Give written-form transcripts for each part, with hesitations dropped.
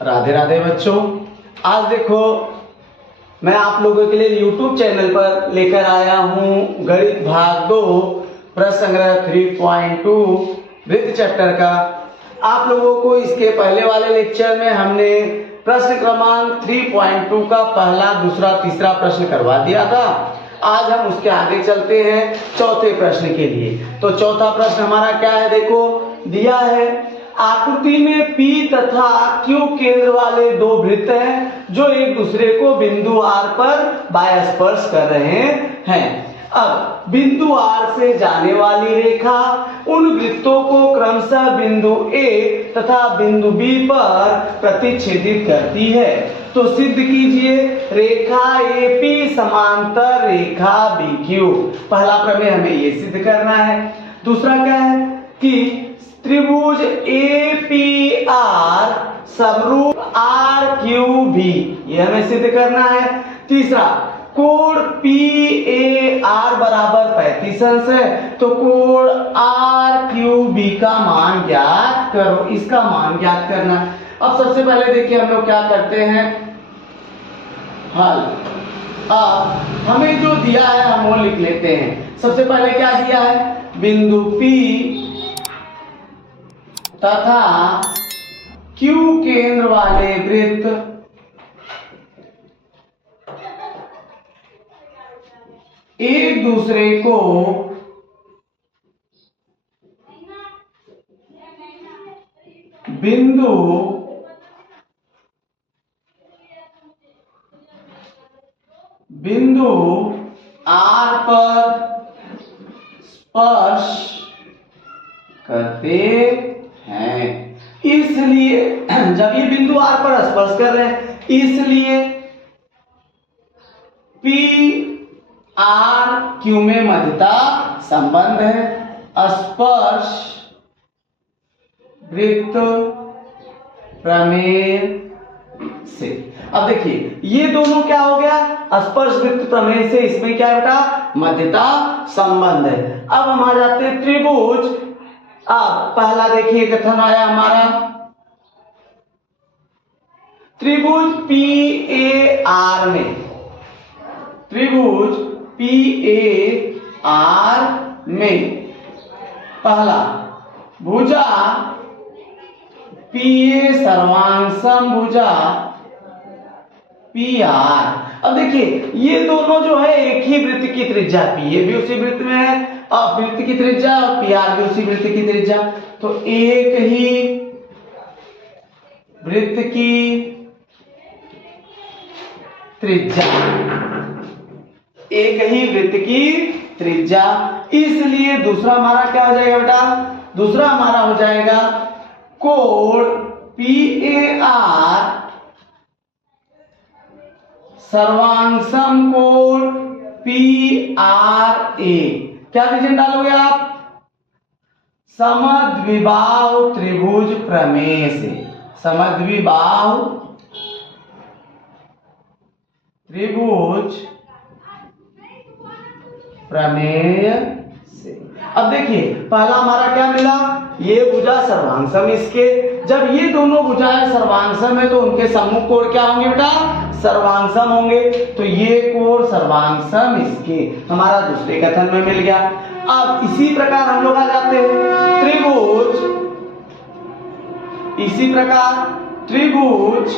राधे राधे बच्चों। आज देखो मैं आप लोगों के लिए YouTube चैनल पर लेकर आया हूँ गणित भाग 2 प्रश्न संग्रह 3.2 वृत्त चैप्टर का। आप लोगों को इसके पहले वाले लेक्चर में हमने प्रश्न क्रमांक 3.2 का पहला, दूसरा, तीसरा प्रश्न करवा दिया था। आज हम उसके आगे चलते हैं चौथे प्रश्न के लिए। तो चौथा प्रश्न हमारा क्या है, देखो दिया है आकृति में P तथा Q केंद्र वाले दो वृत्त हैं जो एक दूसरे को बिंदु R पर बाह्यस्पर्श कर रहे हैं। अब बिंदु R से जाने वाली रेखा उन वृत्तों को क्रमशः बिंदु A तथा बिंदु B पर प्रतिच्छेदित करती है। तो सिद्ध कीजिए रेखा AP समांतर रेखा BQ। पहला प्रमेय हमें ये सिद्ध करना है। दूसरा क्या है कि त्रिभुज APR समरूप RQB, ये हमें सिद्ध करना है। तीसरा कोण PAR बराबर 35 अंश है, तो कोण RQB का मान ज्ञात करो। इसका मान ज्ञात करना। अब सबसे पहले देखिए हम लोग क्या करते हैं, हल। अब हमें जो दिया है हम वो लिख लेते हैं। सबसे पहले क्या दिया है, बिंदु P तथा Q केंद्र वाले वृत्त एक दूसरे को बिंदु R पर स्पर्श करते हैं। इसलिए जब ये बिंदु R पर स्पर्श कर रहे हैं, इसलिए P R Q में मध्यता संबंध है स्पर्श वृत्त प्रमेय से। अब देखिए ये दोनों क्या हो गया, स्पर्श वृत्त प्रमेय से इसमें क्या है बेटा, मध्यता संबंध है। अब हम आ जाते हैं त्रिभुज। अब पहला देखिए कथन आया हमारा, त्रिभुज PAR में, त्रिभुज PAR में पहला भुजा PA सर्वांग भुजा PR। अब देखिए ये दोनों जो है एक ही वृत्त की त्रिज्या, PA भी उसी वृत्त में है और वृत्त की त्रिज्या, और PR भी उसी वृत्त की त्रिज्या। तो एक ही वृत्त की त्रिज्या, एक ही वृत्त की त्रिज्या। इसलिए दूसरा हमारा क्या हो जाएगा बेटा, दूसरा हमारा हो जाएगा कोण PAR सर्वांग समकोण PRA। क्या रीजन डालोगे आप, समद्विबाहु त्रिभुज प्रमेय से, समद्विबाहु त्रिभुज प्रमेय से। अब देखिए पहला हमारा क्या मिला, ये भुजा सर्वांगसम इसके। जब ये दोनों भुजाएं सर्वांगसम है तो उनके सम्मुख कोण क्या होंगे बेटा, सर्वांगसम होंगे। तो ये कोण सर्वांगसम इसके हमारा दूसरे कथन में मिल गया। अब इसी प्रकार हम लोग आ जाते हैं त्रिभुज, इसी प्रकार त्रिभुज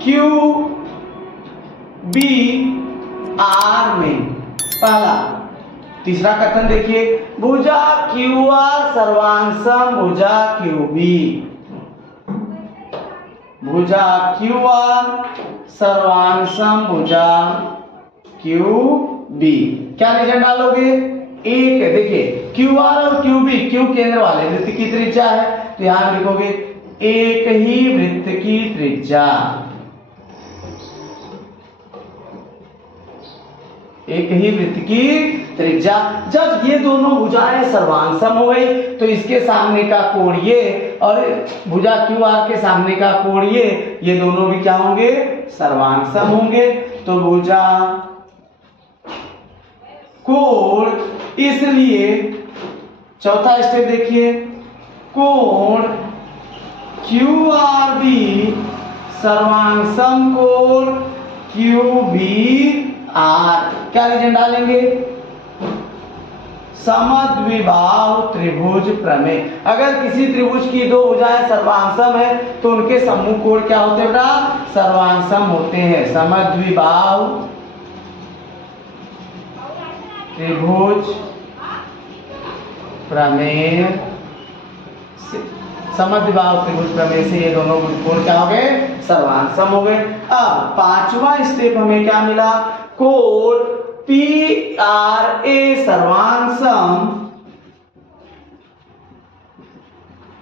QBR में पहला, तीसरा कथन देखिए भुजा QR सर्वांगसम भुजा QB, भुजा QR सर्वांगसम भुजा QB। क्या रीजन डालोगे, एक देखिए QR और QB, Q केंद्र वाले वृत्त की त्रिज्या है, तो यहां लिखोगे एक ही वृत्त की त्रिज्या, एक ही वृत्त की त्रिज्या। जब ये दोनों भुजाएं सर्वांगसम हो गई तो इसके सामने का कोण ये और भुजा QR के सामने का कोण ये दोनों भी क्या होंगे, सर्वांगसम होंगे। तो भुजा कोण, इसलिए चौथा स्टेप देखिए कोण क्यू आर बी सर्वांग समकोण क्यू बी आर। क्या रीजन डालेंगे? समद्विबाहु त्रिभुज प्रमेय। अगर किसी त्रिभुज की दो भुजाएं सर्वांगसम है तो उनके समूह कोण क्या होते हैं बेटा? सर्वांगसम होते हैं। समद्विबाहु त्रिभुज प्रमेय से, समद्विबाहु त्रिभुज प्रमेय से ये दोनों कोण क्या हो गए? सर्वांगसम हो गए। अब पांचवा स्टेप हमें क्या मिला? कोण पी आर ए सर्वांगसम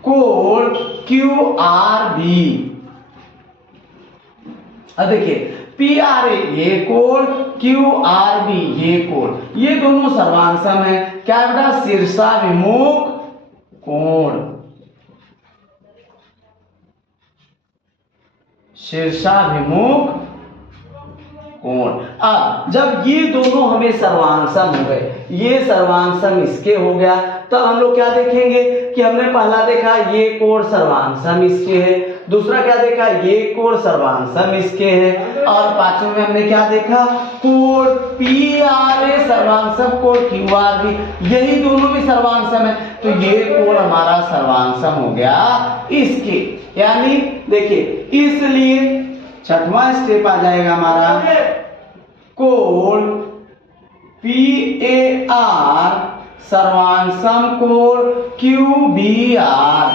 कोण क्यू आर बी। अब देखिए पी आर ए ये कोण, क्यू आर बी ये कोण, ये दोनों सर्वांगसम है। क्या बेटा? शीर्षाभिमुख कोण, शीर्षाभिमुख कोण। अब जब ये दोनों हमें सर्वांगसम हो गए, ये सर्वांगसम इसके हो गया, तो हम लोग क्या देखेंगे कि हमने पहला देखा ये कोण सर्वांगसम इसके है, दूसरा क्या देखा? ये कोण सर्वांगसम इसके है, और पांचवें में हमने क्या देखा? कोण पी आर ए सर्वांगसम कोण क्यू आर बी, यही दोनों भी सर्वांगसम है, तो ये कोण हमारा सर्वांगसम हो गया इसके। यानी देखिए, इसलिए छठवां स्टेप आ जाएगा हमारा कोण पी ए आर सर्वांगसम कोण क्यू बी आर।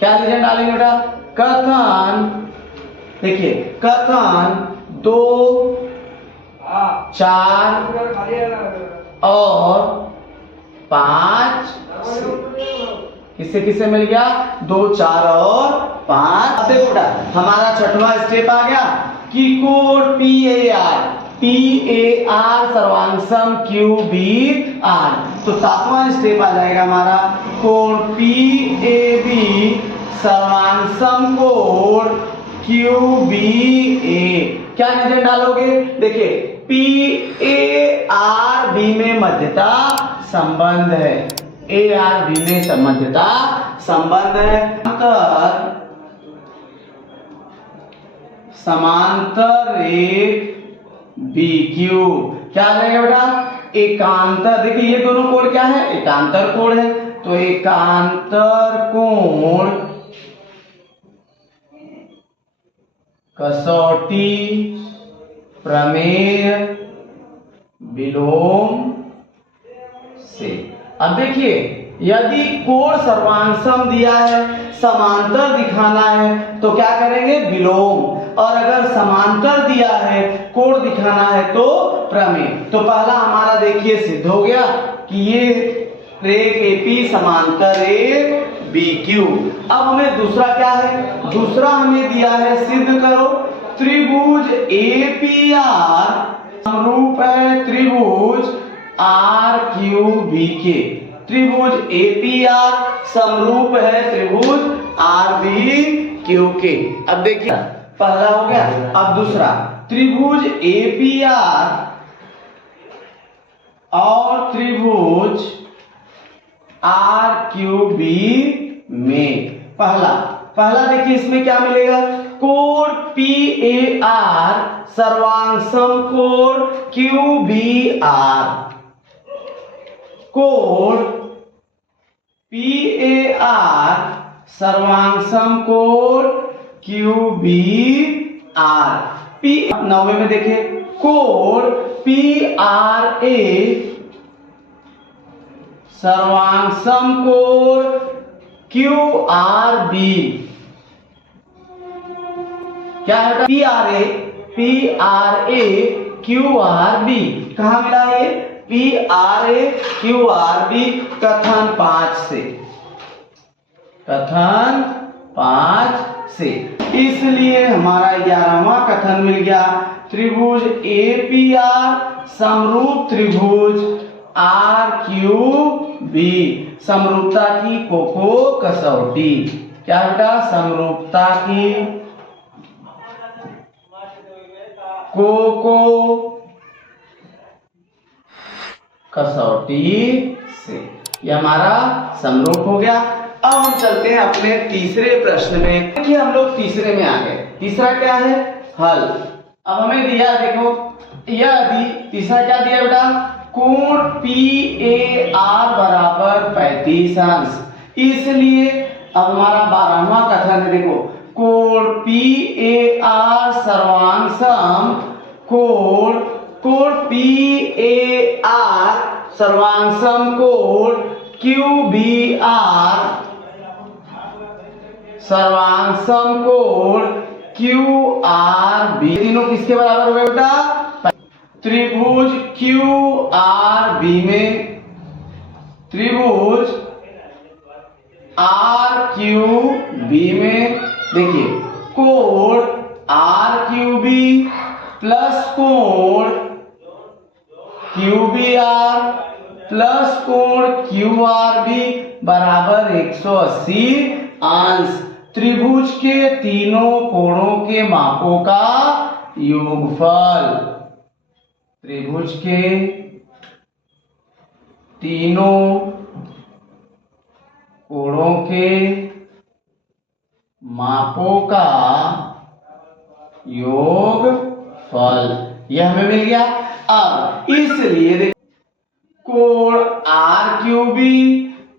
क्या रीजन डालेंगे बेटा? कथन, देखिए कथन 2, 4 और 5 किससे किससे मिल गया? 2, 4 और 5। अब देखो बेटा हमारा छठवां स्टेप आ गया कि कोण पी ए आर सर्वांगसम क्यू बी आर। तो सातवां स्टेप आ जाएगा हमारा कोण पी ए बी सर्वांगसम कोण क्यू बी ए। क्या रीजन डालोगे? देखिए पी ए आर बी में मध्यता संबंध है, ए आर बी में मध्यता संबंध है। समांतर रेख बी क्यू क्या रहेगा बेटा? एकांतर। देखिए ये दोनों कोण क्या है? एकांतर कोण है, तो एकांतर कोण कसौटी प्रमेय विलोम से। अब देखिए यदि कोण सर्वांगसम दिया है, समांतर दिखाना है तो क्या करेंगे? विलोम। और अगर समांतर दिया है, कोण दिखाना है तो प्रमेय। तो पहला हमारा देखिए सिद्ध हो गया कि ये रेख एपी समांतर रेख बीक्यू। अब हमें दूसरा क्या है? दूसरा हमें दिया है, सिद्ध करो त्रिभुज एपीआर समरूप है त्रिभुज आर क्यू बी के। त्रिभुज एपीआर समरूप है त्रिभुज आर बी क्यू के। अब देखिए पहला हो गया, अब दूसरा त्रिभुज एपीआर और त्रिभुज आर क्यू बी में पहला देखिए इसमें क्या मिलेगा? कोण पी ए आर सर्वांगसम कोण क्यू बी आर। कोण पी ए आर सर्वांगसम कोण क्यू बी आर। पी 90 में देखिए कोण पी आर ए सर्वांगसम कोण क्यू आर बी। क्या है? P R A Q R B. कहां मिला ये? P R A Q R B कथन 5 से। कथन 5 से। इसलिए हमारा 11वां कथन मिल गया, त्रिभुज एपीआर समरूप त्रिभुज आर क्यू बी। समरूपता की कोको कसौटी। क्या बेटा? समरूपता की कोको कसौटी से। ये हमारा समरूप हो गया। अब हम चलते हैं अपने तीसरे प्रश्न में। देखिए हम लोग तीसरे में आ गए। तीसरा क्या है? हल। अब हमें दिया, देखो यदि तीसरा क्या दिया बेटा? कोण PAR बराबर 35 अंश। इसलिए अब हमारा 12वां कथन है, देखो कोण PAR सर्वांशम, कोण PAR सर्वांशम कोण QBR सर्वांशम कोण QRB, तीनों किसके बराबर हो गए बेटा? त्रिभुज QRB में, त्रिभुज RQB में देखिए कोण RQB प्लस कोण QBR प्लस कोण QRB बराबर 180 अंश। त्रिभुज के तीनों कोणों के मापों का योगफल, त्रिभुज के तीनों कोणों के मापों का योगफल, यह हमें मिल गया। अब इसलिए कोण RQB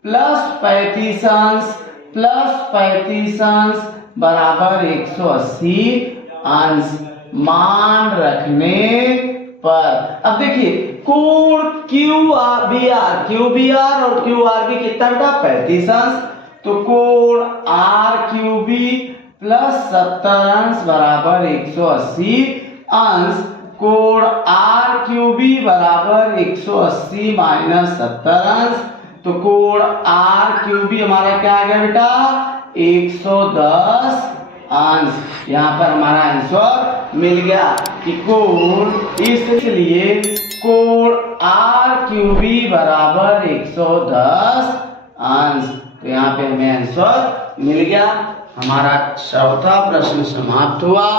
प्लस 35 अंश प्लस 35 अंश बराबर 180 अंश मान रखने पर, अब देखिए कोण QBR और QRB कितना बेटा? 35 अंश। तो कोण RQB प्लस 70 अंश बराबर 180 अंश, कोण RQB बराबर 180 माइनस 70 अंश, तो कोण RQB हमारा क्या आ गया बेटा? 110 अंश। यहाँ पर हमारा आंसर मिल गया कि कोण, इसलिए कोण RQB बराबर 110 अंश। तो यहाँ पे हमें आंसर मिल गया। हमारा चौथा प्रश्न समाप्त हुआ।